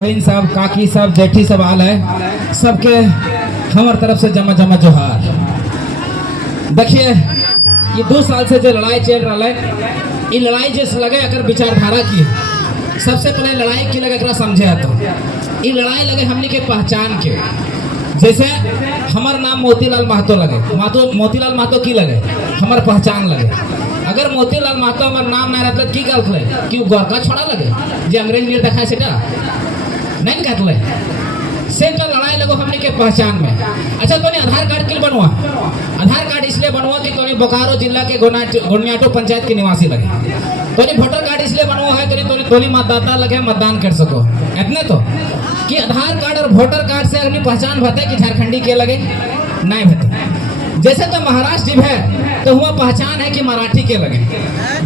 बहन साहब, काकी साहब, जेठी सब आल है, सबके हमार तरफ से जमा जमा जोहार। देखिए, ये 2 साल से जो लड़ाई चल रहा है, ये लड़ाई जिस लगे अगर विचारधारा की, सबसे पहले लड़ाई की लगे अगर समझे तो ये लड़ाई लगे हमने के पहचान के। जैसे हमार नाम मोतीलाल महतो लगे, मोतीलाल महतो की लगे हमार पहचान लगे। अगर मोतीलाल महतो हमार नाम नहीं रहता की गलत लगे कि गोरखा छोड़ा लगे जो अंग्रेज लिए दिखाए सेटा नहीं कहते सेम तो लड़ाई लगो हमने के पहचान में। अच्छा, तो आधार कार्ड के बनवा, आधार कार्ड इसलिए बनवा कि तो बोकारो जिला के गोनियाटो पंचायत के निवासी लगे। तो वोटर कार्ड इसलिए बनवा है तो मतदाता लगे, मतदान कर सको। इतने तो कि आधार कार्ड और वोटर कार्ड से अपनी पहचान भते कि झारखंडी के लगे नहीं भते। जैसे तो महाराष्ट्र जीव है तो वहाँ पहचान है कि मराठी के लगे,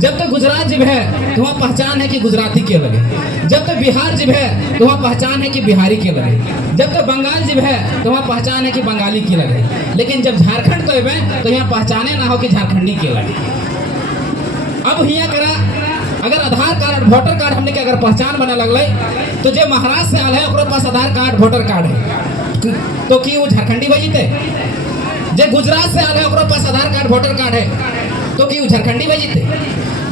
जब तो गुजरात जीव है तो वहाँ पहचान है कि गुजराती के लगे, जब तो बिहार जीव है तो वहाँ पहचान है कि बिहारी के लगे, जब तो बंगाल जीव है तो वहाँ पहचान है कि बंगाली के लगे। लेकिन जब झारखंड तो तो यहाँ पहचाने ना हो कि झारखंडी के लगे। अब हिया करा अगर आधार कार्ड वोटर कार्ड हमने के अगर पहचान बने लगल तो जो महाराष्ट्र से आल है ओकरे पास आधार कार्ड वोटर कार्ड है तो कि वो झारखंडी बजीते। जे गुजरात से आल है ओकरे पास आधार कार्ड वोटर कार्ड है तो कि वो झारखंडी बजीते।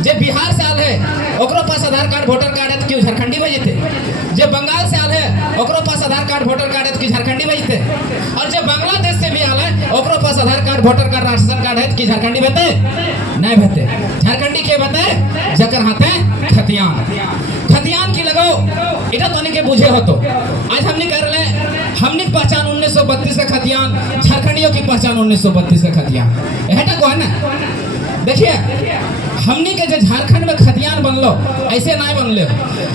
जे बिहार से आल है ओकरे पास आधार कार्ड वोटर कार्ड है तो कि वो झारखंडी बजीते। जे बंगाल से आल है ओकरे पास आधार कार्ड वोटर कार्ड है तो कि झारखंडी बजीते। और जे बांग्लादेश से भी आल है ओकरे पास Aadhaar card voter card ration card है तो कि झारखंडी बते नहीं बते। झारखंडी के बते जकर हाथे खतियान खतियान की लगाओ इटा तो के बुझे हो। तो आज हमने कर ले हमने की पहचान 1932 का खतियान, झारखंडियों की पहचान 1932 का खतियान है को है ना। देखिए, हमने के जो झारखंड में खतियान बनलो ऐसे नहीं बनले।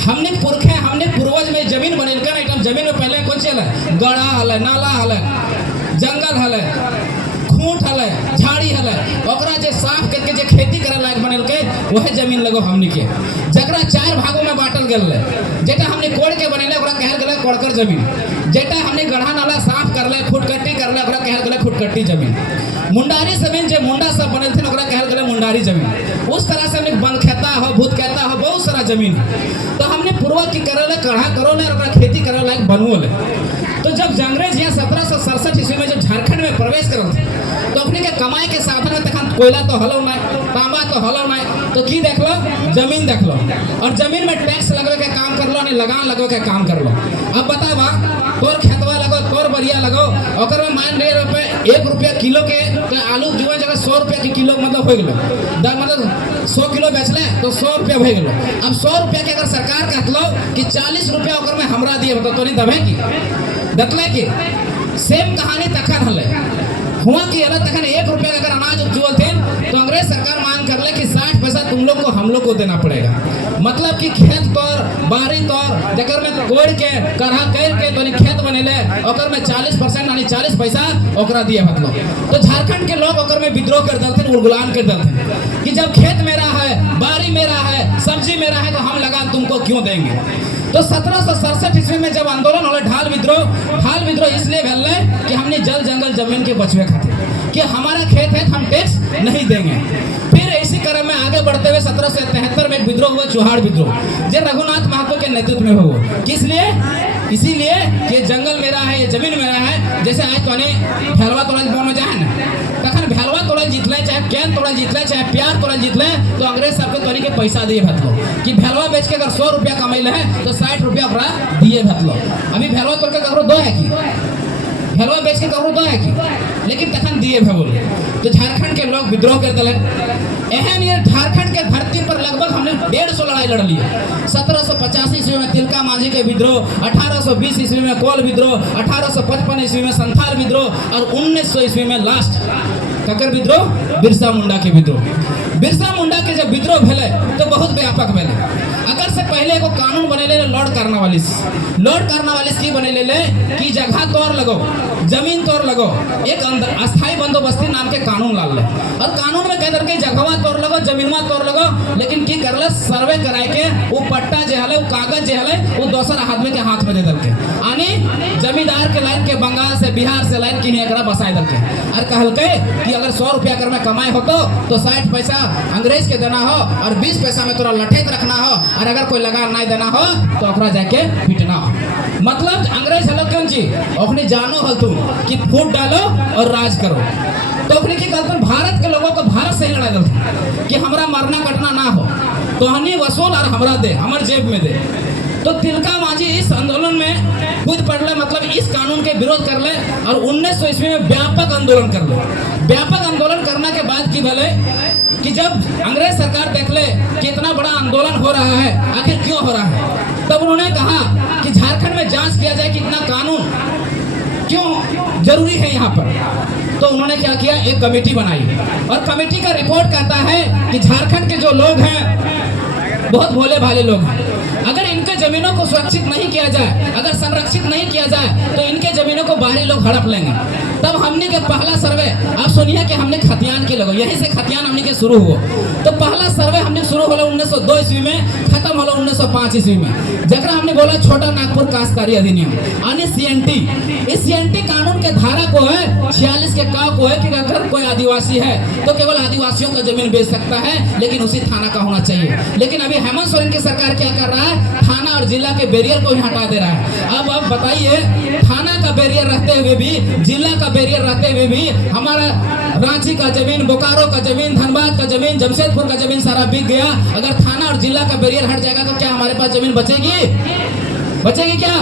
हमने पुरखे हमने पूर्वज में जमीन बनेल कर एकदम जमीन में पहले कौन चल गड़ा हल, नाला हल, जंगल हल, खूंट हल, झाड़ी हल, ओकरा जे साफ करके जे खेती करे लायक बनेल के वह जमीन लगो हमनी के, जकरा 4 भागों में बांटल गेल है। जेटा हमने कोड़ के बनेले ओकरा कहल गेल कोड़कर जमीन, जेटा हमने गढ़ा नाला साफ करले खुटकट्टी करले ओकरा कहल गेल खुटकट्टी जमीन। मुंडारी जमीन जे मुंडा सब बनल थे ओकरा कहल गेल मुंडारी जमीन। उस तरह से हमने बन खेता हो, भूत कहता हो, बहुत सारा जमीन। तो हमने पूर्वज की करले कढ़ा करो ले ओकरा खेती करे लायक बनवो ले। तो जब अंग्रेज यहाँ 1767 ईस्वी में जब झारखंड में प्रवेश करल थे तो अपने के कमाई के साधन में तखन कोयला तो हलो नहीं, तांबा तो हलो नहीं, तो की देख लो जमीन देख लो और जमीन में टैक्स लगवे के काम कर लो, नहीं लगान लगवे के काम कर लो। अब बतावा तोर खेतवा लगो, तोर बरिया लगो, ओकर में मान रहे रुपए 1 रुपया किलो के तो आलू जुआ जगह 100 रुपया के किलो मतलब हो गेलो। मतलब 100 किलो बेचले तो 100 रुपया हो गेलो। अब 100 रुपया के अगर सरकार कहलो कि 40 रुपया ओकर में हमरा दिए तो नहीं दबे की दतले की सेम कहानी तखन हले हुआ कि अलग तखन 1 रुपया अगर अनाज उपजुअल थे तो अंग्रेज सरकार मांग कर ले कि 60 पैसा तुम लोग को हम लोग को देना पड़ेगा। मतलब कि खेत तौर बारी तौर जकर में कोड़ के करहा कर के तो खेत बनेले ओकर में 40% यानी 40 पैसा ओकरा दिए मतलब। तो झारखंड के लोग ओकर में विद्रोह कर देते, उलगुलान कर देते कि जब खेत मेरा है, बारी मेरा है, सब्जी मेरा है तो हम लगान तुमको क्यों देंगे। तो 1767 ईस्वी में जब आंदोलन होले ढाल विद्रोह इसलिए भेल कि हमने जल जंगल जमीन के बचवे खातिर कि हमारा खेत है हम टैक्स नहीं देंगे। फिर इसी क्रम में आगे बढ़ते हुए 1773 में एक विद्रोह हुआ, चौहाड़ विद्रोह, जो रघुनाथ महतो के नेतृत्व में हुआ। किस लिए? इसीलिए कि जंगल मेरा है, ये जमीन मेरा है। जैसे आज तो भैलवा तोड़ा बोल जाए ना तखन भैलवा तोड़ा जीतले, चाहे कैन तोड़ा जीतले, चाहे प्यार तोड़ा जीतले तो अंग्रेज सबके तोड़ी के पैसा दिए भतलो कि भैलवा बेच के अगर 100 रुपया कमैले है तो 60 रुपया ओकरा दिए भतलो। अभी भैलवा तोड़ के ककरो दो है कि भैलवा बेच के ककरो दो है कि, लेकिन तखन दिए भगोल। तो झारखंड के लोग विद्रोह कर दिले। एहन ये झारखंड के धरती पर लगभग हमने 150 लड़ाई लड़ ली। 1785 ईस्वी में तिलका मांझी के विद्रोह, 1820 ईस्वी में कोल विद्रोह, 1855 ईस्वी में संथाल विद्रोह और 1900 ईस्वी में लास्ट ककर विद्रोह, बिरसा मुंडा के विद्रोह। बिरसा मुंडा के जब विद्रोह भेले तो बहुत व्यापक भेले। अगर से पहले एगो कानून बनेले लॉर्ड कार्नवालिस की बनेले कि जगह तोड़ लगो, जमीन तोड़ लगो, एक अस्थाई बंदोबस्ती नाम के कानून लाल ले। और कानून में कह दर के जगहवा तोड़ लगो, जमीनवा तोड़ लगो, लेकिन की करले सर्वे कराए के वो पट्टा जे हले, वो कागज जे हले वो दूसरा आदमी के हाथ में दे दल के, यानी जमींदार के लाइन के बंगाल से बिहार से लाइन की एकरा बसाए दल के और कहल के कि अगर 100 रुपया अगर में कमाए हो तो 60 पैसा अंग्रेज के देना हो और 20 पैसा में तोरा लठेत रखना हो और अगर कोई लगान नहीं देना हो तो ओकरा जाके पीटना हो। जी अपनी जानो हल तुम कि फूट डालो और राज करो। तो अपने की कहते भारत के लोगों को भारत से ही लड़ा गलत कि हमारा मरना कटना ना हो, तो हनी वसूल और हमरा दे, हमारे जेब में दे। तो तिलका मांझी इस आंदोलन में खुद पढ़ ले, मतलब इस कानून के विरोध कर ले और 1900 ईस्वी में व्यापक आंदोलन कर ले। व्यापक आंदोलन करने के बाद की भले कि जब अंग्रेज सरकार देख ले कि इतना बड़ा आंदोलन हो रहा है, आखिर क्यों हो रहा है, तब उन्होंने कहा कि झारखंड में जांच किया जाए कि इतना कानून क्यों जरूरी है यहाँ पर। तो उन्होंने क्या किया, एक कमेटी बनाई और कमेटी का रिपोर्ट कहता है कि झारखंड के जो लोग हैं बहुत भोले भाले लोग हैं, अगर इनके जमीनों को सुरक्षित नहीं किया जाए, अगर संरक्षित नहीं किया जाए तो इनके जमीनों को बाहरी लोग हड़प लेंगे। तब हमने के पहला सर्वे, आप सुनिए कि हमने खतियान के लोगों, यहीं से खतियान हमने के शुरू हुआ। तो पहला सर्वे हमने शुरू होला 1902 ईस्वी में, खत्म होला 1905 ईस्वी में, जकरा हमने बोला छोटा नागपुर काश्तकारी अधिनियम यानी सीएनटी। इस सीएनटी कानून के धारा को है 46 के का को है कि अगर कोई आदिवासी है तो केवल आदिवासियों का जमीन बेच सकता है, लेकिन उसी थाना का होना चाहिए। लेकिन अभी हेमंत सोरेन की सरकार क्या कर रहा है, थाना और जिला के बैरियर को ही हटा दे रहा है। अब बताइए, थाना का बैरियर रहते हुए भी, जिला का बैरियर रहते हुए भी हमारा रांची का जमीन, बोकारो का जमीन, धनबाद का जमीन, जमशेदपुर का जमीन सारा बिक गया। अगर थाना और जिला का बैरियर हट जाएगा तो क्या हमारे पास जमीन बचेगी? बचेगी क्या?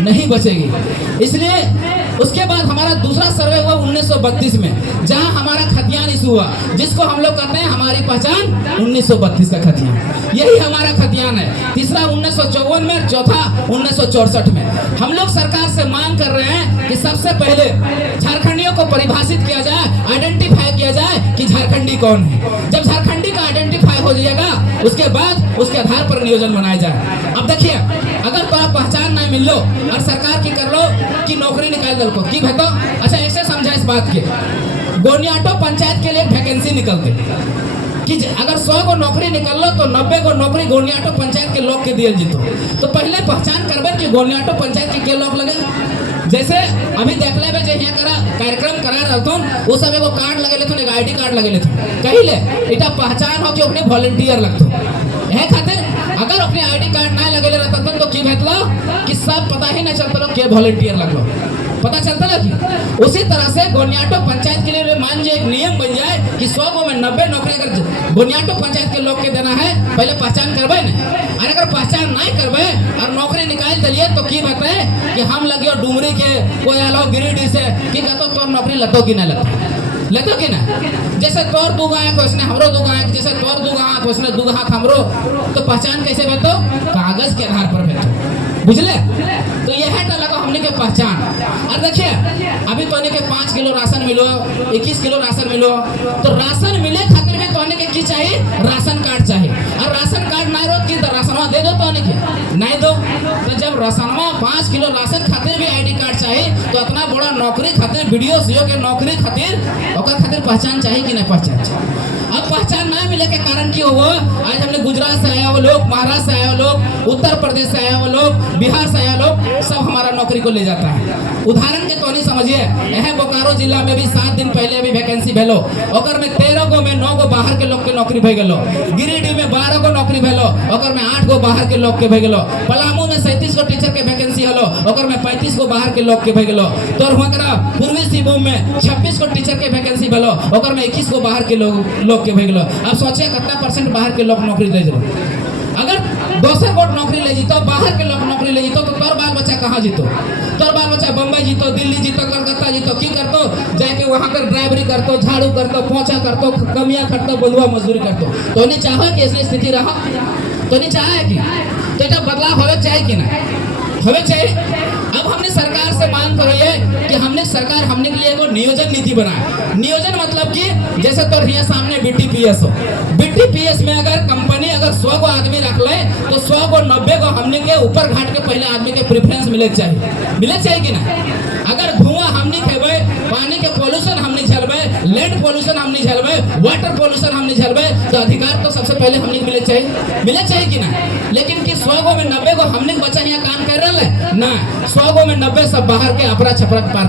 नहीं बचेगी। इसलिए उसके बाद हमारा दूसरा सर्वे हुआ 1932 में, जहां हमारा खतियान इशू हुआ, जिसको हम लोग कहते हैं हमारी पहचान 1932 का खतियान, यही हमारा खतियान है। तीसरा 1954 में, चौथा 1964 में। हम लोग सरकार से मांग कर रहे हैं कि सबसे पहले झारखंडियों को परिभाषित किया जाए, आइडेंटिफाई किया जाए कि झारखंडी कौन है। जब झारखंडी का आइडेंटिफाई हो जाएगा, उसके बाद उसके आधार पर नियोजन बनाया जाए। अब देखिए, अगर तो आप पहचान नहीं मिल लो और सरकार की कर लो कि नौकरी निकाल दो की भैतो, अच्छा ऐसे समझा इस बात के, गोनियाटो पंचायत के लिए एक वैकेंसी निकलते कि अगर 100 को नौकरी निकल लो तो 90 को नौकरी गोनियाटो पंचायत के लोग के दिए जीतो। तो पहले पहचान करबे कि गोनियाटो पंचायत के लोग लगे। जैसे अभी देख ले जे यहाँ करा कार्यक्रम करा रहतो, उस समय वो कार्ड लगे लेते, एक आईडी कार्ड लगे लेते, कही ले इटा पहचान हो कि अपने वॉलंटियर लगतो है खातिर। अगर अपने आईडी कार्ड ना लगे रहता तो की भेटलो कि सब पता ही नहीं चलता के वॉलंटियर लगलो, पता चलता ना कि। उसी तरह से गोनियाटो पंचायत के लिए मान लीजिए एक नियम बन जाए कि 100 को में 90 नौकरी अगर गोनियाटो पंचायत के लोग के देना है, पहले पहचान करबे ना। और अगर पहचान नहीं करबे और नौकरी निकाल दिलिए तो की बताए कि हम लगियो डुमरी के, कोई आलो गिरिडीह से, की कहतो तोर नौकरी लगतो कि नहीं लगतो कि ना। जैसे तोर दूगो आंख वैसने हमरो दूगो आंख, जैसे तोर दूगो हाथ वैसने दूगो हाथ हमरो। तो पहचान कैसे भेतो? कागज के आधार पर भेतो, बुझले। तो यह है लगा हमने के पहचान। और देखिए अभी तो के 5 किलो राशन मिलो, 21 किलो राशन मिलो, तो राशन मिले खातिर में तो के की चाहिए, राशन कार्ड चाहिए। और राशन कार्ड नहीं रोक की तो राशनवा दे दो तो के नहीं दो। तो जब राशनवा 5 किलो राशन खातिर भी आईडी कार्ड चाहिए, तो इतना बड़ा नौकरी खातिर, वीडियो सीओ के नौकरी खातिर, ओकर खातिर पहचान चाहिए कि नहीं पहचान चाहिए। अब पहचान ना मिले के कारण क्यों हुआ? आज हमने गुजरात से आया वो लोग, महाराष्ट्र से आया वो लोग, उत्तर प्रदेश से आया वो लोग, बिहार से आया लोग, सब हमारा नौकरी को ले जाता है। उदाहरण के तो नहीं समझिए, यह बोकारो जिला में भी 7 दिन पहले अभी वैकेंसी भेलो, ओकर में 13 को में 9 को बाहर के लोग के नौकरी भे गेलो, गिरिडीह में 12 को नौकरी भेलो, ओकर में 8 को बाहर के लोग के भे गेलो, पलामू में 37 को टीचर के वैकेंसी हलो, ओकर में 35 को बाहर के लोग के भे गेलो, तो वहाँ पूर्वी सिंहभूम में 26 को टीचर के वैकेंसी भेलो, ओकर में 21 को बाहर के लोग के भे गेलो। अब सोचिए कितना % बाहर के लोग नौकरी ले जाओ। अगर दोसर गोट नौकरी ले जीतो, बाहर के लोग नौकरी ले जीतो, तो तोर बाल बच्चा कहाँ जीतो? तोर बाल बच्चा बम्बई जीतो, दिल्ली जीतो, कलकत्ता जीतो, की करतो? जाके वहाँ कर ड्राइवरी करतो, झाड़ू करतो, पोछा करतो, कमियां करतो, बंधुआ मजदूरी करतो। तो नहीं चाहो कि ऐसी स्थिति रहा? तो नहीं चाहे कि? तो इतना बदलाव होवे चाहिए कि ना? होवे चाहिए। अब हमने सरकार से मांग करिए कि हमने सरकार हमने के लिए एक नियोजन नीति बनाए। नियोजन मतलब कि जैसे तो यहाँ सामने बीटीपीएस हो, बीटीपीएस में अगर कंपनी अगर 100 को आदमी रख ले तो 100 को 90 को हमने के ऊपर घाट के पहले आदमी के प्रेफरेंस मिले चाहिए कि ना। अगर धुआं हमने खेबे, पानी के पोल्यूशन हमने झेलबे, लैंड पोल्यूशन हमने झेलबे, वाटर पोल्यूशन हमने झेलबे, तो अधिकार तो सबसे पहले हमने मिले चाहिए कि ना। लेकिन कि 100 को में 90 को हमने बच्चा यहाँ काम कर रहा है ना, 100 को में 90 सब बाहर के अपरा छपरा पार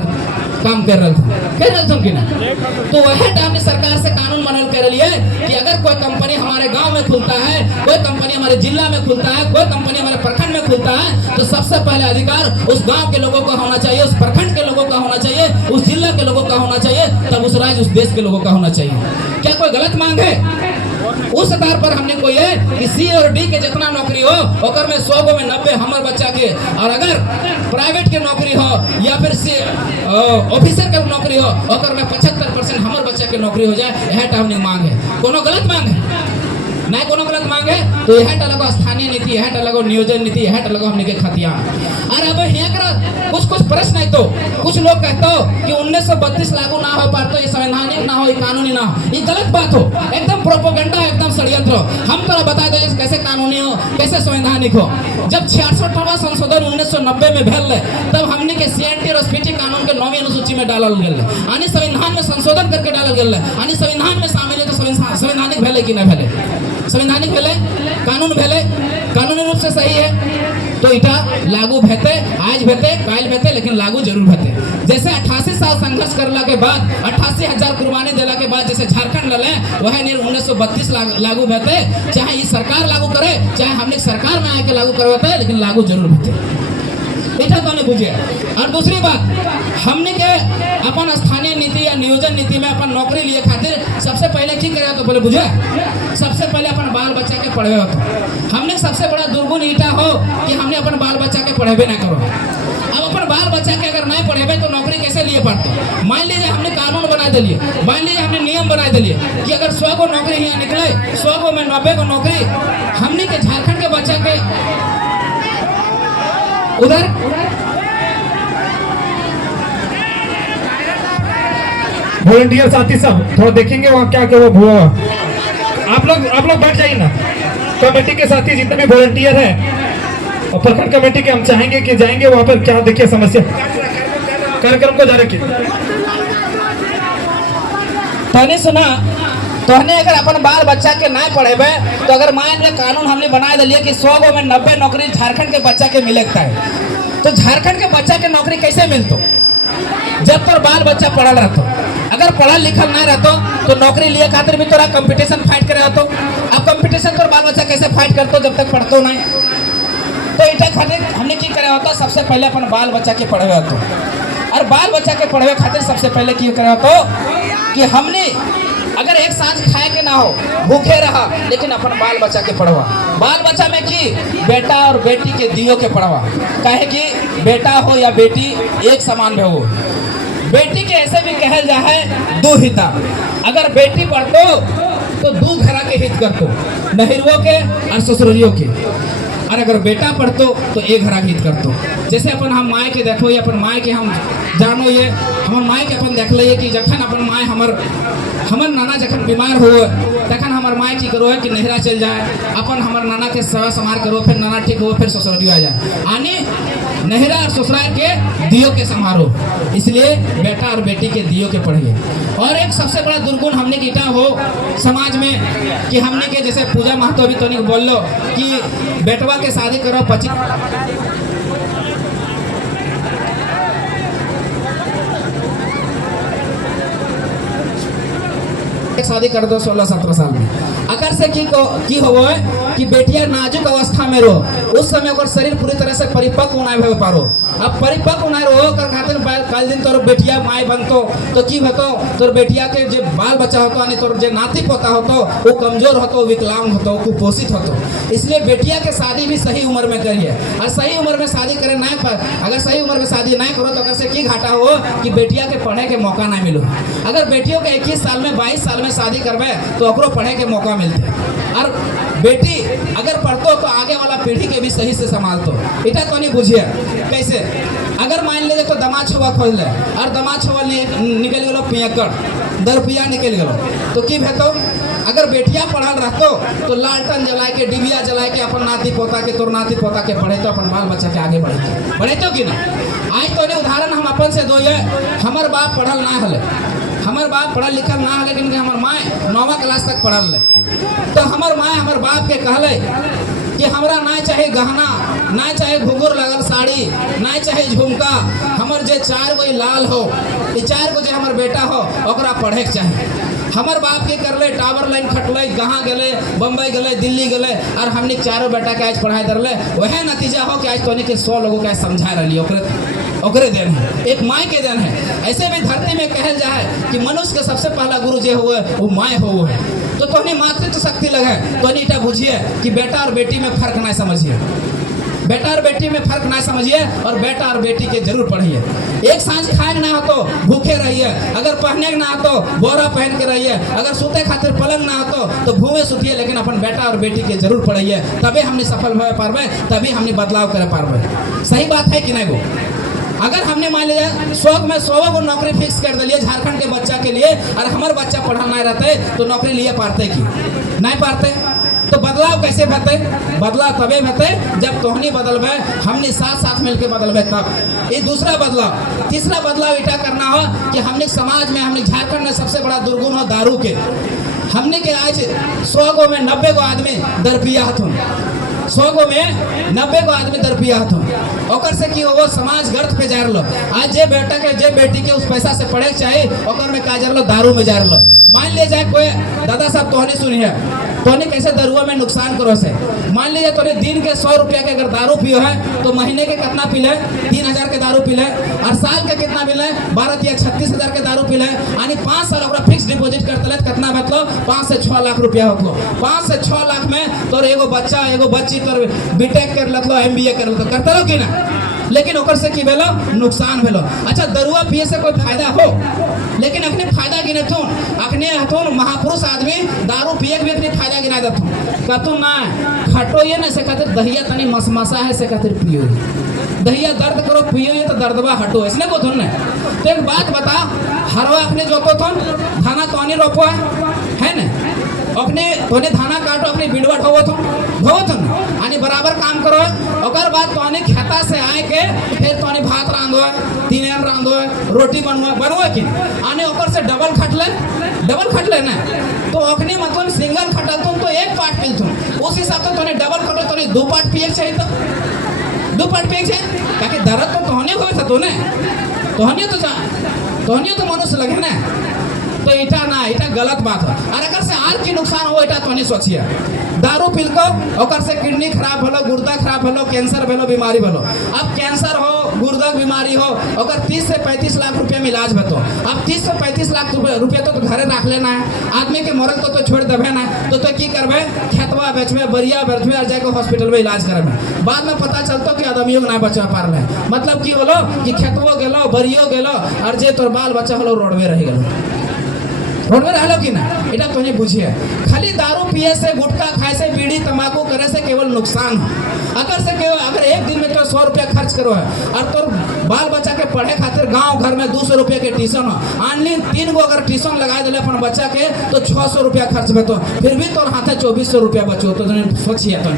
काम कर रहे थे कि ना। तो वह हमने सरकार से कानून बनल कर लिए कि अगर कोई कंपनी हमारे गांव में खुलता है, कोई कंपनी हमारे जिला में खुलता है, कोई कंपनी हमारे प्रखंड में खुलता है, तो सबसे पहले अधिकार उस गांव के लोगों का होना चाहिए, उस प्रखंड के लोगों का होना चाहिए, उस जिला के लोगों का होना चाहिए, तब उस राज्य उस देश के लोगों का होना चाहिए। क्या कोई गलत मांग है? उस आधार पर हमने कोई है कि सी और डी के जितना नौकरी हो ओकर में 100 गो में 90 हमर बच्चा के, और अगर प्राइवेट के नौकरी हो या फिर ऑफिसर के नौकरी हो ओकर में 75% हमर बच्चा के नौकरी हो जाए, यह हमने मांग है। कोनो गलत मांग है नहीं, कोनो गलत मांग है तो यह लगो स्थानीय नीति, यह लगो नियोजन नीति, यह लगो हमने के खतियान। और अब यहाँ कुछ प्रश्न है तो कुछ लोग कहते हो कि 1932 लागू ना हो पाते, ये संवैधानिक ना हो, ये कानूनी ना हो। ये गलत बात हो, एकदम प्रोपोगंडा, एकदम षड्यंत्र हो। हम तोरा बता दें कैसे कानूनी हो, कैसे संवैधानिक हो। जब 66वां संशोधन 1990 में भेल तब हमने के सीएनटी और एसपीटी कानून के 9वीं अनुसूची में डालल गेल, यानी संविधान में संशोधन करके डालल गेल, यानी संविधान में शामिल है। तो संवैधानिक भेले कि नहीं भेले? संवैधानिक भेले, कानून भेले, कानूनी रूप से सही है तो इटा लागू भेते, आज भेते, काल भेते, लेकिन लागू जरूर भेते। जैसे 88 साल संघर्ष करला के बाद 88,000 कुर्बानी देला के बाद जैसे झारखंड लले वह 1932 लागू भेते, चाहे ये सरकार लागू करे चाहे हमने सरकार में आके लागू करवाते, लेकिन लागू जरूर भेते। इतना तो नहीं बुझे। और दूसरी बात, हमने के अपन स्थानीय नीति या नियोजन नीति में अपन नौकरी लिए खातिर सबसे पहले की करे तो बोले बुझे, सबसे पहले अपन बाल बच्चा के पढ़े हो। हमने सबसे बड़ा दुर्गुण ईटा हो कि हमने अपन बाल बच्चा के पढ़ेबे ना करो। अब अपन बाल बच्चा के अगर नहीं पढ़ेबे तो नौकरी कैसे लिए पढ़ते? मान लीजिए हमने कानून बना दिलिए, मान लीजिए हमने नियम बना दिलिए कि अगर 100 को नौकरी यहाँ निकले, 100 को में 90 को नौकरी, हमने के झारखंड के बच्चा के उधर वॉलंटियर साथी सब थोड़ा देखेंगे वहाँ क्या क्या वो आप लोग बैठ जाइए ना। कमेटी के साथी जितने भी वॉलंटियर हैं और प्रखंड कमेटी के, हम चाहेंगे कि जाएंगे वहाँ पर, क्या देखिए समस्या कार्यक्रम को जारी की। तने सुना, तोहने अगर अपन बाल बच्चा के नहीं पढ़ेबे तो अगर मान ले कानून हमने बना दिलिए कि 100 गो में 90 नौकरी झारखंड के बच्चा के मिलेता है, तो झारखंड के बच्चा के नौकरी कैसे मिलतो? जब तोर बाल बच्चा पढ़ल रहतो, अगर पढ़ल लिखल नहीं रहतो तो नौकरी लिए खातिर भी तोरा कंपटीशन फाइट करे रहतो। अब कंपटीशन तोर बाल बच्चा कैसे फाइट करतो जब तक पढ़तो नहीं? तो इटा खातिर हमने की करे होता, सबसे पहले अपन बाल बच्चा के पढ़े होतो। और बाल बच्चा के पढ़े खातिर सबसे पहले की करे होतो कि हमने अगर एक सांझ खाए के ना हो, भूखे रहा, लेकिन अपन बाल बच्चा के पढ़वा। बाल बच्चा में की बेटा और बेटी के दियो के पढ़वा, कहे कि बेटा हो या बेटी एक समान हो। बेटी के ऐसे भी कहल जा है दो हिता, अगर बेटी पढ़तो तो दो घरा के हित करतो, नहिरुओं के और ससुरियों के, और अगर बेटा पढ़तो तो एक घरा के हित करतो। जैसे अपन हम माए के देखो या अपन माए के हम जानो, ये हमर माए के अपन देख लिए कि जखन अपन माए हमर नाना जखन बीमार हो तखन हमर माए की करो है कि नहरा चल जाए, अपन हमर नाना के सेवा समार करो, फिर नाना ठीक हो फिर ससुराली आ जाए, यानी नहरा और ससुराल के दियो के संभारो। इसलिए बेटा और बेटी के दियो के पढ़िए। और एक सबसे बड़ा दुर्गुण हमने कीटा हो समाज में कि हमने के जैसे पूजा महतो अभी तो नहीं बोल लो कि बेटवा के शादी करो 25 शादी कर दो 16-17 साल में। अगर से की हो कि बेटिया नाजुक अवस्था में रहो, उस समय ओकर शरीर पूरी तरह से परिपक्व नहीं हो पारो। अब परिपक्व नहीं रहो कर खातिर कल दिन तोर बेटिया माय बनतो तो की होतो, तोर बेटिया के जो बाल बच्चा होतो यानी तोर जो नाती पोता होतो वो कमजोर होतो, विकलांग होतो, कुपोषित होतो। इसलिए बेटिया के शादी भी सही उम्र में करिए, और सही उम्र में शादी करे नहीं पर अगर सही उम्र में शादी नहीं करो तो अगर से की घाटा हो कि बेटिया के पढ़े के मौका नहीं मिलो। अगर बेटियों के 21 साल में 22 साल में शादी करबे तो ओकरो पढ़े के मौका मिलते, और बेटी अगर पढ़तो तो आगे वाला पीढ़ी के भी सही से संभालतो। इटा तो नहीं बुझिए कैसे, अगर मान ले तो दमाद छुआ खोज ले और दमाद छुआ निकल गलो पियक्कड़ 10 रुपया निकल गलो तो की भेतो। अगर बेटिया पढ़ल रहतो तो लालटन जलाए के डिबिया जलाए के अपन नाती पोता के तोर नाती पोता के पढ़े तो अपन बाल बच्चा के आगे बढ़े तो कि ना। आज तो उदाहरण हम अपन से दो, हमर बाप पढ़ल ना हले, हमर बाप पढ़ल लिखल ना हले, लेकिन हमर माँ 9वीं क्लास तक पढ़ल है। तो हमर माँ हमर बाप के कहले कि हमरा ना चाहे गहना ना चाहे घुंघरू लगल साड़ी, ना चाहे झुमका, हमर जे 4 गो लाल हो, ये 4 गो जे हमर बेटा हो ओकरा पढ़े के चाहे। हमर बाप के करले टावर लाइन खटले, कहाँ गए, बम्बई गए, दिल्ली गए, और हमने चारों बेटा के आज पढ़ाई दरले। वह नतीजा हो कि आज तो के 100 लोगों के समझा रही ओकरे देन है, एक माँ के देन है। ऐसे भी धरती में कहल जाए कि मनुष्य के सबसे पहला गुरु जो हुए वो माँ हो है। तो तोहनी मातृत्व शक्ति लगे, तोहनी इटा बुझिए कि बेटा और बेटी में फर्क ना समझिए, बेटा और बेटी में फर्क ना समझिए, और बेटा और बेटी के जरूर पढ़िए। एक सांझ खाए ना हो तो भूखे रहिए, अगर पहने ना हो तो बोरा पहन के रहिए, अगर सोते खातिर पलंग ना हो तो भूमे सुतिए, लेकिन अपन बेटा और बेटी के जरूर पढ़िए। तभी हमने सफल हो पारबे, तभी हमने बदलाव कर पारबे। सही बात है कि नहीं गो? अगर हमने मान लिया 100 में 100 को नौकरी फिक्स कर दिए झारखंड के बच्चा के लिए, और हमारे बच्चा पढ़ा नहीं रहते तो नौकरी लिए पारते कि नहीं पारते? तो बदलाव कैसे भते? बदलाव तबे भते जब तोहनी बदलबे, हमने साथ साथ मिलकर बदलबे तब। ये दूसरा बदलाव। तीसरा बदलाव इटा करना हो कि हमने समाज में, हमने झारखंड में सबसे बड़ा दुर्गुण हो दारू के। हमने के आज 100 गो में 90 गो आदमी दरपिया हथुन, 100 गो में 90 गो आदमी दरपिया हथुन। ओकर से की हो समाज गर्त पे जा रहा। आज जे बेटा के जे बेटी के उस पैसा से पढ़े चाहिए, ओकर में का जा रहा, दारू में जा रहा। मान लिया जाए कोई दादा साहब तोहने सुनी है, तोहने कैसे दरुआ में नुकसान करो से। मान लीजिए तोहने दिन के 100 रुपया के अगर दारू पियो है तो महीने के कितना पी ले? 3000 के दारू पी ले, और साल के कितना मिले? 12 या 36,000 के दारू पी ले। यानी 5 साल ओकरा फिक्स डिपॉजिट करते ले कितना मतलब 5 से 6 लाख रुपया होतो। 5 से 6 लाख में तोर एगो बच्चा एगो बच्ची तोर बीटेक कर लतलो, MBA कर लतलो, करते लो कि ना? लेकिन ओकर से की भेलो? नुकसान भेलो। अच्छा, दरुआ पिए से कोई फायदा हो, लेकिन अखने फायदा गिने थून, अखने हथुन महापुरुष आदमी दारू पिए के भी अखने फायदा गिना देथुन। कहतुन ना खटो ये ना से खातिर दहिया तनी मसमसा है से खातिर पियो, दहिया दर्द करो पियो ये तो दर्दवा हटो, इसने को थुन। तो एक बात बता, हरवा अखने जोतो थुन धाना तो नहीं रोपो है ना, अपने तोने धाना काटो, अपनी बिड़वा ढोवो थुन आनी बराबर काम करो। ओकर बाद तोने खेता से आए के फिर तोने भात रांधो, तीन रांधो, रोटी बनवो कि आने ओकर से डबल खटले ना। तो अखने मतलब सिंगल खटल तुम तो 1 पार्ट पी तुम, उस हिसाब से तोने डबल खटो तोने 2 पार्ट पिए चाहिए, तो 2 पार्ट पिए चाहिए, ताकि दर्द तो तोहने होवे था तोने, तोहने तो मनुष्य लगे ना। तो इटा ना, इटा गलत बात है। और अगर से आर की नुकसान हो इटा तो नहीं सोचिए। दारू पील को ओकर से किडनी खराब भलो, गुर्दा खराब भलो, कैंसर भलो, बीमारी भलो। अब कैंसर हो, गुर्दा बीमारी हो, ओकर 30 से 35 लाख रुपये में इलाज बतो। अब 30 से 35 लाख रुपये तो घरे रख लेना है, आदमी के मरल तो छोड़ देवे ना, तो की करबे? खेतवा बेचबे, बरिया बेचबे, और जाके हॉस्पिटल में इलाज करबे। बाद में पता चलता कि आदमियों ना बचा पार रहे, मतलब की बोलो कि खेतवो गेलो, बरियो गेलो, और जे तोर बाल बच्चा हलो रोड में रह गेलो, रोड में रहलो कि ना। इटा तो नहीं बुझिए। खाली दारू पिए से, गुटखा खाए से, बीड़ी तंबाकू करे से केवल नुकसान हो। अगर एक दिन में तो 100 रुपया खर्च करो है, और तो बाल बच्चा के पढ़े खातिर गांव घर में 200 रुपये के ट्यूशन हो, ऑनलाइन 3 गो अगर ट्यूशन लगा दिले अपन बच्चा के तो 600 रुपया खर्च बतो, फिर भी तोर हाथे 2400 रुपया बचो। तो सोचिए तो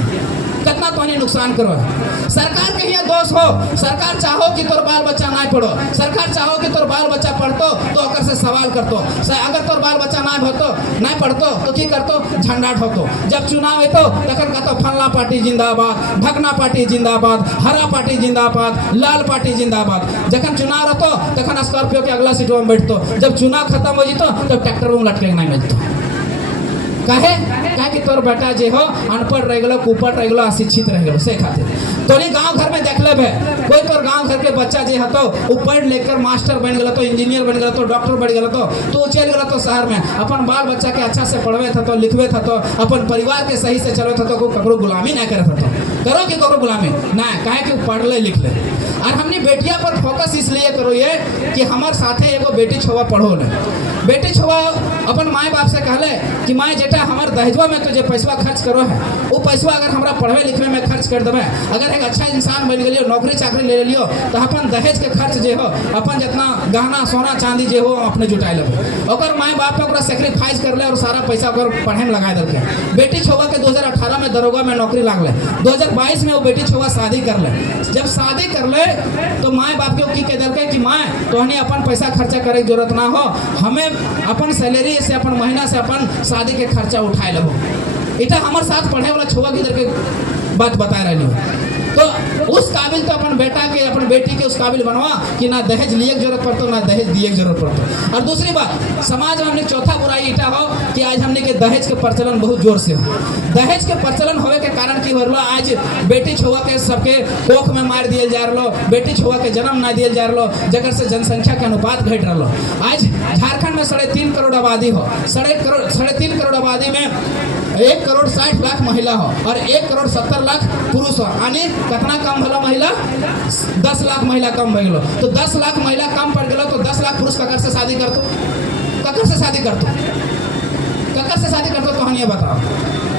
कितना तो नुकसान करो है। सरकार के यहाँ दोष हो, सरकार चाहो कि तोर बाल बच्चा ना पढ़ो, सरकार चाहो कि तोर बाल बच्चा पढ़तो तो ओकर से सवाल करतो। अगर तोर बाल बच्चा ना होतो, ना पढ़तो तो की करतो? झंडा ठोकतो। जब चुनाव हेतो तखन कहतो फल्ला पार्टी जिंदाबाद, ढकना पार्टी जिंदाबाद, हरा पार्टी जिंदाबाद, लाल पार्टी जिंदाबाद। जखन चुनाव रहतो तखन स्कॉर्पियो के अगला सीट में बैठतो, जब चुनाव खत्म हो जितो तब ट्रैक्टर में लटके नहीं मिलतो। काहे कि तोर बेटा जे हो अनपढ़ रह गलो, कुपट रह गलो, अशिक्षित रह गलो, से खातिर तोनी गांव घर में देख लेबे। कोई तोर गांव घर के बच्चा जे हतो उ पढ़ लेकर मास्टर बन गेलो, तो इंजीनियर बन गेलो, तो डॉक्टर बन गेलो, तो चल गेलो तो शहर में अपन बाल बच्चा के अच्छा से पढ़वे था, तो लिखवे था, तो अपन परिवार के सही से चलवे था, तो ककरो गुलामी ना करे था। करो कि ककरो गुलामी ना, काहे कि पढ़ ले लिख ले। और हमने बेटिया पर फोकस इसलिए करो ये कि हमारे साथे एगो बेटी छुआ पढ़ो ले। बेटी छुआ अपन माए बाप से कहले कि माए जेटा हमारे दहेजवा में तो जो पैसा खर्च करो है, वो पैसा अगर हमरा पढ़वे लिखवे में खर्च कर देवे, अगर एक अच्छा इंसान बन गलियो, नौकरी चाकरी ले लियो, तो अपन दहेज के खर्च जे हो, अपन जितना गहना सोना चांदी जे हो अपने जुटाई लेबे। ओकर माए बाप ओकरा सेक्रीफाइस कर ले और सारा पैसा ओकर पढ़े में लगा देलके। बेटी छुआ के 2018 में दरोगा में नौकरी लागले, 2022 में वो बेटी छुआ शादी कर ले। जब शादी कर ले तो माए बाप के की कह दिलके कि माए तोहनी अपन पैसा खर्चा करे की जरूरत ना हो, हमें अपन सैलरी से, अपन महीना से अपन शादी के खर्चा उठाए लेबो। इटा हमारे साथ पढ़े वाला छुआ की के बात बता रही। तो उस काबिल तो अपन बेटा के अपन बेटी के उस काबिल बनवा कि ना दहेज लिए की जरूरत पड़तो ना दहेज दिए की जरूरत पड़तो। और दूसरी बात, समाज में हमने चौथा बुराई इटा हो कि आज हमने के दहेज के प्रचलन बहुत जोर से हो। दहेज के प्रचलन होवे के कारण की हो रहा, आज बेटी छुआ के सबके कोख में मार दिया जा रहा, बेटी छुआ के जन्म ना दिया जा रहा, जगह से जनसंख्या के अनुपात घट रहा। आज झारखंड में 3.5 करोड़ आबादी हो, 3.5 करोड़ आबादी में 1 करोड़ 60 लाख महिला हो और 1 करोड़ 70 लाख पुरुष हो। यानी कितना कम भला महिला, 10 लाख महिला कम भइल। तो 10 लाख महिला कम पड़ गलो तो 10 लाख पुरुष ककर से शादी करतो, ककर से शादी करतो, ककर से शादी करतो, तो हम ये बताओ।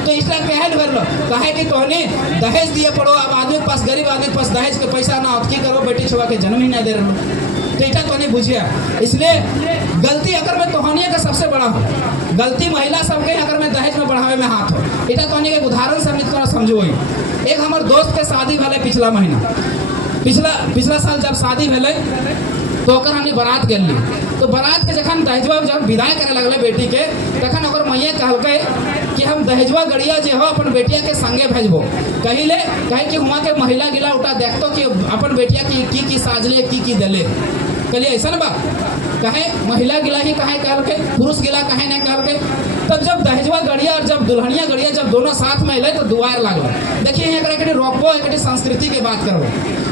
तो इसलिए कहल भरलो कहे कि तोहने दहेज दिए पड़ो। अब आदमी के पास, गरीब आदमी के पास दहेज के पैसा ना हो, की करो, बेटी छुआ के जन्म ही ना दे रहो। तो इटा तो नहीं बुझिया। इसलिए गलती अगर में तोहनिया का सबसे बड़ा हो, गलती महिला सबके अगर में दहेज में बढ़ावे में हाथ हो। इटा तोहनी के उदाहरण से हम समझो। एक हमारे दोस्त के शादी भले पिछला महीना, पिछला साल जब शादी भले तो ओकर हमने बारात गेल ली। तो बारात के जखन दहेजवा जब विदाई करे लगले बेटी के, तखन ओकर मैया कहलकै कि हम दहेजवा गड़िया जे हो अपन बेटिया के संगे भेजबो। कहे कि वहाँ के महिला गिला उठा देखतो कि अपन बेटिया की साजले की देले। कहलिए ऐसा बा, कहे महिला गिला ही कहे कहलकै, पुरुष गिला कहे नहीं कहलकै। तब जब दहेजवा गड़िया और जब दुल्हनिया गड़िया जब दोनों साथ में अले तो दुआर लागल। देखिए यहाँ एक रोकबो, एक संस्कृति के बात करबो।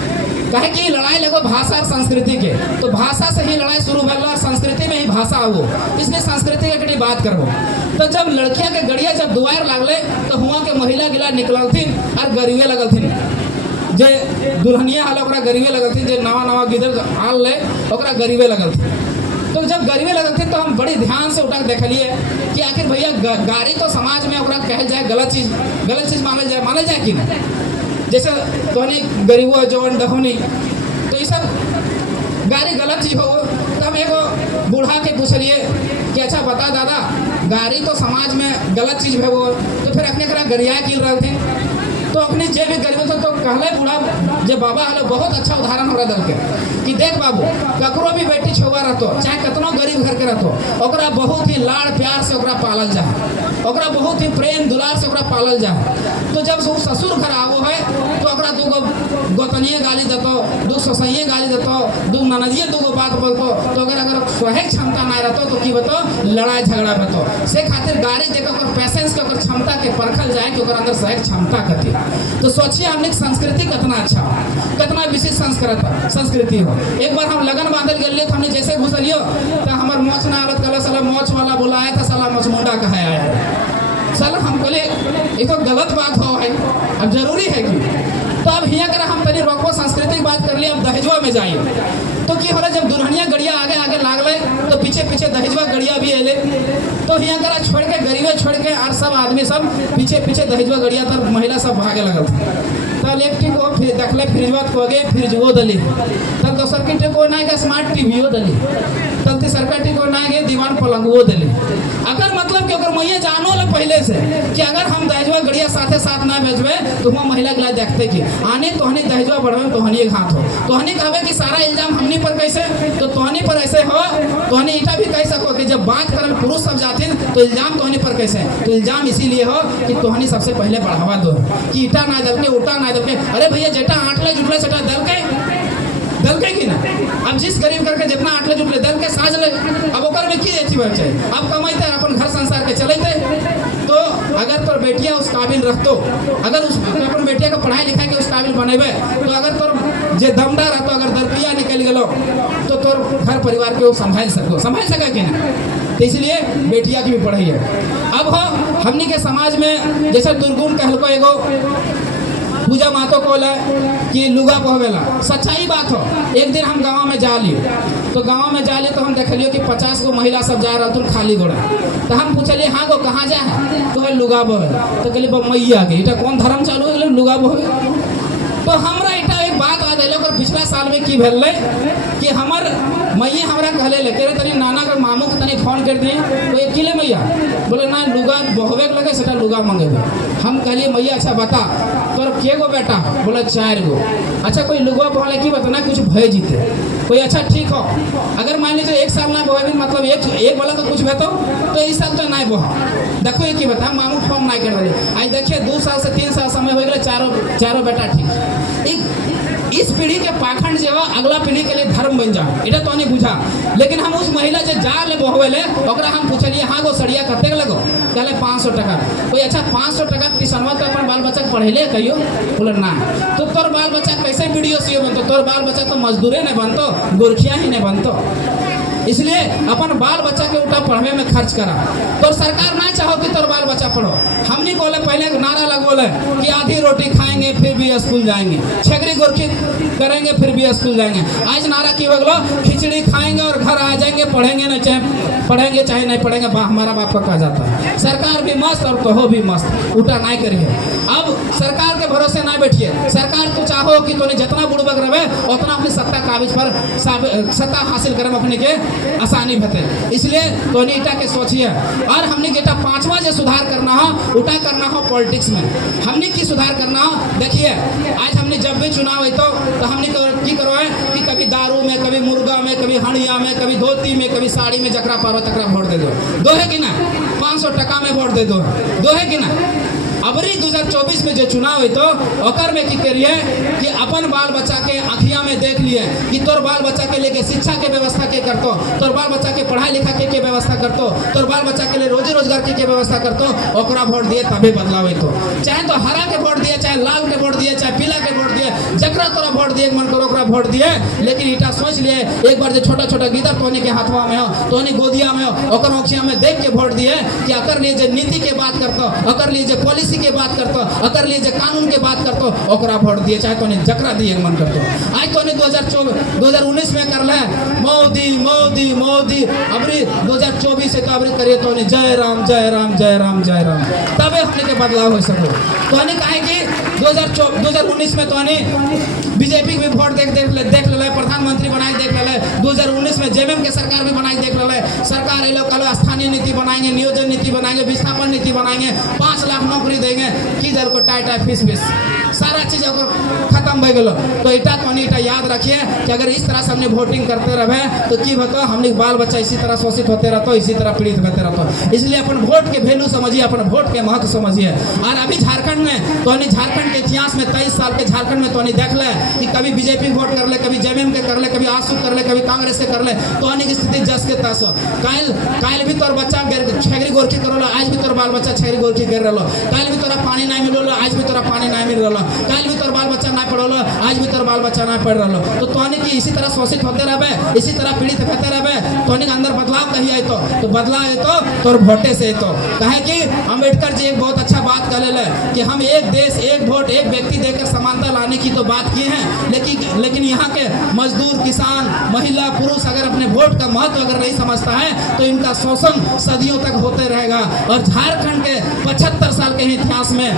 कहे कि लड़ाई लगो भाषा और संस्कृति के, तो भाषा से ही लड़ाई शुरू भल और संस्कृति में ही भाषा हो, इसलिए संस्कृति के बात करबो। तो जब लड़किया के गड़िया जब दुआर लागले तो हुआ के महिला गिला निकलथिन और गरीबे लगलथिन। जे दुल्हनिया हाल ओकरा गरीबे लगलथिन, जे नवा गिदर हाल ले ओकरा गरीबे लगलथिन। तो जब गरीबे लगलथिन तो हम बड़ी ध्यान से उठा देखलिए कि आखिर भैया गाड़ी तो समाज में ओकरा कहल जाए गलत चीज मानल जाए कि नहीं। जैसे तोहनी गरीबो जवन दखोनी तो ये सब गाड़ी गलत चीज हो। तब एगो बूढ़ा के पूछलिए कि अच्छा बता दादा, गाड़ी तो समाज में गलत चीज है वो, तो फिर अपने करा गरिया गिर रहे थे। तो अपनी जेब में गरीब तो कहले बूढ़ा जे बाबा हलो बहुत अच्छा उदाहरण हो दल के कि देख बाबू, ककरो भी बेटी छुआ रहतो, चाहे कितनो गरीब घर के रहतो, ओकरा बहुत ही लाड़ प्यार से ओकरा पालल जा, ओकरा बहुत ही प्रेम दुलार से ओकरा पालल जा। तो जब वो ससुर घर आवो है तो ओकरा दूगो गोतनिए गाली देतो, दू ससैये गाली देतो, दू ननदिए दूगो बात बोलतो, तो अगर सहे क्षमता ना रहतो तो की बतो लड़ाई झगड़ा बतो। से खातिर गाड़ी देकर ओकर पेशेंस के ओकर क्षमता के परखल जाए कि ओकर अंदर सहे क्षमता कथी। तो सोचिए हमने संस्कृति कितना अच्छा हो, कितना विशेष संस्कृति हो। एक बार हम लगन बांधल गए तो हमने जैसे घुसलियो तो हमार मोच ना आलत कल साला मोच वाला बुलाया था, साला मोच मुंडा कहा आया। साला हम बोले ये तो गलत बात हो भाई, अब जरूरी है कि तो अब यहाँ कर हम पहले रोको संस्कृति की बात कर लिए। अब दहेजवा में जाइए तो की हो रहा, जब दुल्हनिया गड़िया आगे लागले तो पीछे दहेजवा गड़िया भी अले। तो यहाँ करा छोड़ के गरीबे छोड़ के और सब आदमी सब पीछे दहेजवा गड़िया तब महिला सब भागे लगल। तब एक टी को फिर देखले फ्रिजवा को गए, फ्रिजवो दली। तब दोसर की टी को ना गए स्मार्ट टीवीओ दली। तब तीसर का टी को ना गए दीवान पलंगवो दली। अगर मतलब कि अगर मैया जानो ले पहले से कि अगर हम दहेजवा गड़िया साथे साथ ना भेजबे तो वहाँ महिला गिला देखते कि आने तोहनी दहेजवा बढ़वे तोहनी एक हाथ हो। तोहनी कहवे कि सारा इल्जाम हमनी पर कैसे, तो तोहनी पर ऐसे हो। तोहनी इटा भी कह सको कि जब बात करल पुरुष सब जाते तो इल्जाम तोहनी पर कैसे, तो इल्जाम इसीलिए हो कि तोहनी सबसे पहले बढ़ावा दो कि इटा ना दल के उल्टा ना दल के। अरे भैया जेटा आटले जुटले सेटा दल के कि ना। अब जिस गरीब करके जितना आटले जुटले दल के साज ले, अब ओकर में की अथी बात है, अब कमाइते अपन घर संसार के चलते। तो अगर तोर बेटिया उस काबिल रखतो, अगर उस अपन बेटिया का पढ़ाई लिखाई के उस काबिल बनेबे, तो अगर तोर जे दमदार रहतो, अगर दरपिया निकल गलो तो तोर घर परिवार के वो संभाल सका कि ना। तो इसलिए बेटिया की भी पढ़ाई है। अब हो हमनी के समाज में जैसे दुर्गुण कहलको एगो पूजा मातो को कि लुगा पहवेला, सच्चाई बात हो। एक दिन हम गाँव में जा लिए तो हम देखलियो कि 50 गो महिला सब जा रहा था खाली घोड़ा। तो हम पूछलिए हाँ गो कहाँ जा है, तो है लुगा बहे। तो कहलिए मैया के इटा कौन धर्म चालू है लुगा बहे। तो हमरा इटा एक बात आ दिल, पिछला साल में की भेल कि हमर मैया हमरा कहले ले के तनी नाना का मामू के तनी फोन कर दिए तो अकेले मैया बोले ना लुगा बहवे लगे सेटा लुगा मंगेबे। हम कहलिए मैया अच्छा बता तोर के गो बेटा बोले 4 गो। अच्छा कोई लुगा बहले की बता ना कुछ भय जीते कोई अच्छा ठीक हो अगर मान लीजिए 1 साल ना बहवे मतलब एक वाला तो कुछ बेतो तो इस साल तो नहीं बह देखो ये की बता मामू फोन नहीं कर रहे आज देखिए 2 साल से 3 साल समय हो गए चारों बेटा ठीक। इस पीढ़ी के पाखंड जो अगला पीढ़ी के लिए धर्म बन जाए इटा तो नहीं बुझा। लेकिन हम उस महिला जो जा ले बहवेले ओकरा हम पूछलिए हाँ गो सड़िया कते लगो कहले 500 टका। कोई अच्छा 500 टका ट्यूशनवा तो अपन बाल बच्चा पढ़ेले कहियो बोले ना तो तोर बाल बच्चा कैसे वीडियो सीओ बनतो तोर बाल बच्चा तो मजदूरे नहीं बनतो गोरखिया ही नहीं बनतो। इसलिए अपन बाल बच्चा के उठा पढ़ने में खर्च करा तो सरकार ना चाहो कि तोर बाल बच्चा पढ़ो। हमने बोले पहले नारा लगोले कि आधी रोटी खाएंगे फिर भी स्कूल जाएंगे छेगरी गोरखी करेंगे फिर भी स्कूल जाएंगे। आज नारा की बगलो खिचड़ी खाएंगे और घर आ जाएंगे पढ़ेंगे नहीं चाहे नहीं पढ़ेंगे हमारा बाप का कहा जाता है। सरकार भी मस्त और तो भी मस्त उल्टा नहीं करिए। अब सरकार के भरोसे ना बैठिए। सरकार तो चाहो कि तूने जितना बुड़बक रहे उतना अपनी सत्ता कागज पर सत्ता हासिल करे अपने के आसानी भते। इसलिए तोनी इटा के सोचिए और हमने गेटा 5वां जो सुधार करना हो उटा करना हो पॉलिटिक्स में हमने की सुधार करना हो। देखिए आज हमने जब भी चुनाव है तो हमने की करो है कि कभी दारू में कभी मुर्गा में कभी हड़िया में कभी धोती में कभी साड़ी में जकरा पारो तकरा वोट दे दो है कि ना 500 टका में वोट दे दो है कि ना। अबरी 2024 में जो चुनाव है तो ओकर में की करिए कि अपन बाल बच्चा के आँखिया में देख लिए कि तोर बाल बच्चा के लेके शिक्षा के व्यवस्था के करतो तोर बाल बच्चा के पढ़ाई लिखा के व्यवस्था करतो तोर बाल बच्चा के लिए रोजी रोजगार के व्यवस्था करतो ओकरा वोट दिए तभी बदलाव तो चाहे तो हरा के वोट दिए चाहे लाल के वोट दिए चाहे पीला के वोट दिए जकरा तोरा वोट दिए मन करो ओकरा वोट दिए। लेकिन इटा सोच लिए एक बार जो छोटा छोटा गीदर तोनी के हाथवा में हो तोनी गोदिया में हो ओकर आँखिया में देख के वोट दिए कि अकर लिए जो नीति के बात करतो अकर लिए जो पॉलिसी के बात करतो अकर लिए जो कानून के बात करतो ओकरा वोट दिए चाहे तो जकरा दिए मन करतो। आज तो 2019 में कर ले मोदी मोदी मोदी अबरी 2024 से तो अबरी करिए तो जय राम जय राम जय राम जय राम तबे हमने के बदलाव हो सको। तो कहे कि 2019 में तो बीजेपी भी वोट देख ले प्रधानमंत्री बनाए देख ले 2019 में जेएमएम के सरकार भी बनाई देख ले सरकार ये लोग कल स्थानीय नीति बनाएंगे नियोजन नीति बनाएंगे विस्थापन नीति बनाएंगे 5 लाख नौकरी देंगे की दर को टाइट फीस सारा चीज अगर खत्म हो गलो तो इटा याद रखिए कि अगर इस तरह से हमने वोटिंग करते रहे तो की होता हमने बाल बच्चा इसी तरह शोषित होते रहता इसी तरह पीड़ित होते रहता। इसलिए अपन वोट के वैल्यू समझिए अपन वोट के महत्व समझिए। और अभी झारखंड में तो झारखंड के इतिहास में 23 साल के झारखंड में तो देख ले कि कभी बीजेपी वोट कर ले कभी जेएमएम के कर ले कभी आसू कर ले कभी कांग्रेस के कर ले तो की स्थिति जस के तस काल भी तोर बच्चा छेगरी गोरखी करो आज भी तोर बाल बच्चा छेगरी गोरखी कर रहा काल भी तोरा पानी नहीं मिलो आज भी तोरा पानी नहीं मिल रहा काल भी तोर बाल बच्चा नहीं पढ़ो आज भी तोर बाल बच्चा नहीं पढ़ रहा। तो तोहनी की इसी तरह शोषित होते रहे इसी तरह पीड़ित होते रहे तोहनी के अंदर बदलाव कही आई तो बदलाव है तो तोर वोटे से तो कहे कि अम्बेडकर जी एक बहुत अच्छा बात कर ले कि हम एक देश एक वोट एक व्यक्ति देकर समानता लाने की तो बात की है लेकिन यहाँ के मजदूर किसान महिला पुरुष अगर अपने वोट का महत्व अगर नहीं समझता है तो इनका शोषण सदियों तक होते रहेगा। और झारखंड के 75 साल के इतिहास में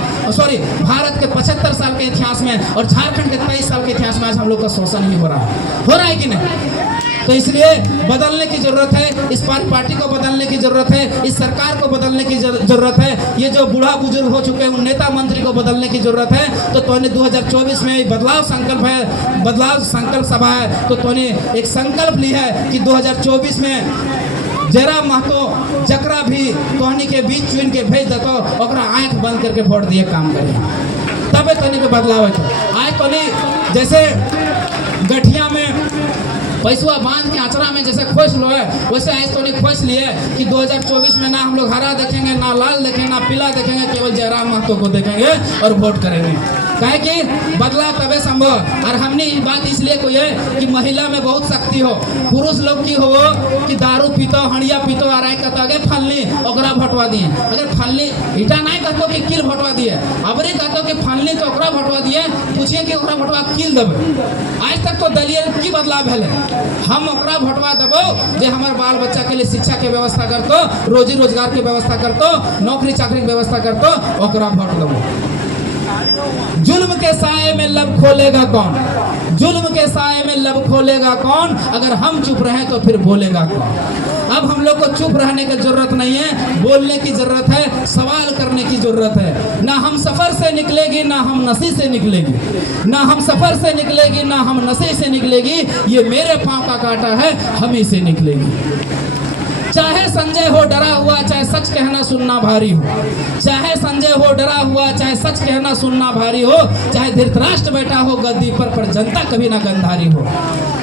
भारत के 75 साल के इतिहास में और झारखंड के 23 साल के इतिहास में आज हम लोग का शोषण ही हो रहा है कि नहीं। तो इसलिए बदलने की जरूरत है इस पार्टी को बदलने की जरूरत है इस सरकार को बदलने की जरूरत है ये जो बूढ़ा बुजुर्ग हो चुके हैं उन नेता मंत्री को बदलने की जरूरत है। तो तोने 2024 में बदलाव संकल्प सभा है तो तोने एक संकल्प ली है कि 2024 में जरा महतो जकरा भी तोहनी के बीच चुन के भेज देतो ओकरा आंख बंद करके वोट दिए काम करे तबे तोहनी के बदलाव है। आज तोहनी जैसे गठिया में पैसवा बांध के आचरा में जैसे खोज लो है वैसे आज तो नहीं खोज लिए कि 2024 में ना हम लोग हरा देखेंगे ना लाल देखेंगे ना पीला देखेंगे केवल जयराम महतो को देखेंगे और वोट करेंगे। कहे कि बदलाव तबे संभव। और हमने ये बात इसलिए कोई है कि महिला में बहुत शक्ति हो पुरुष लोग की हो कि दारू पीतो हड़िया पीतो आ रहा कहता आगे फलनी ओकरा भटवा दिए अगर फलनी इटा नहीं कहतो कि किल भटवा दिए अबरी कहतो कि फलनी तो ओकरा भटवा दिए पूछिए कि ओकरा भटवा किल देवे। आज तक तो दलिए की बदलाव है हम ओकरा भटवा देबो जे हमारे बाल बच्चा के लिए शिक्षा के व्यवस्था करतो रोजी रोजगार के व्यवस्था करतो नौकरी चाकरी के व्यवस्था करतो ओकरा भोट देबो। जुल्म के साए में लब खोलेगा कौन, जुल्म के साए में लब खोलेगा कौन, अगर हम चुप रहे तो फिर बोलेगा कौन। अब हम लोग को चुप रहने की जरूरत नहीं है, बोलने की जरूरत है, सवाल करने की जरूरत है। ना हम सफर से निकलेगी ना हम नसी से निकलेगी, ना हम सफर से निकलेगी ना हम नशे से निकलेगी, ये मेरे पांव का कांटा है हम ही से निकलेगी। चाहे संजय हो डरा हुआ, चाहे सच कहना सुनना भारी हो, चाहे संजय हो डरा हुआ, चाहे सच कहना सुनना भारी हो, चाहे धृतराष्ट्र बैठा हो गद्दी पर जनता कभी ना गंधारी हो।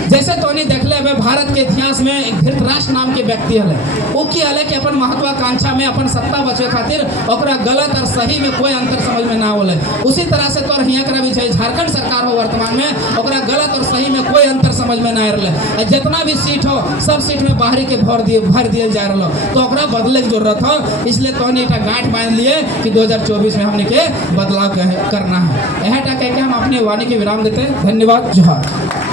जैसे तोनी देख ले भारत के इतिहास में एक धृतराष्ट्र नाम के व्यक्ति हल, वो की हल कि अपन महत्वाकांक्षा में अपन सत्ता बचे खातिर ओकरा गलत और सही में कोई अंतर समझ में ना होले। उसी तरह से तोर हियाँ करा भी चाहिए झारखंड सरकार हो वर्तमान में, ओकरा गलत और सही में कोई अंतर समझ में ना रहे। जितना भी सीट हो सब सीट में बाहरी के भर दिए जा रहा, तो ओकरा बदले की जरूरत हो। इसलिए तोनी एक गांठ बांध लिए कि 2024 में हमने के बदलाव करना है। यह कह के हम अपने वाणी के विराम देते हैं। धन्यवाद। जोहार।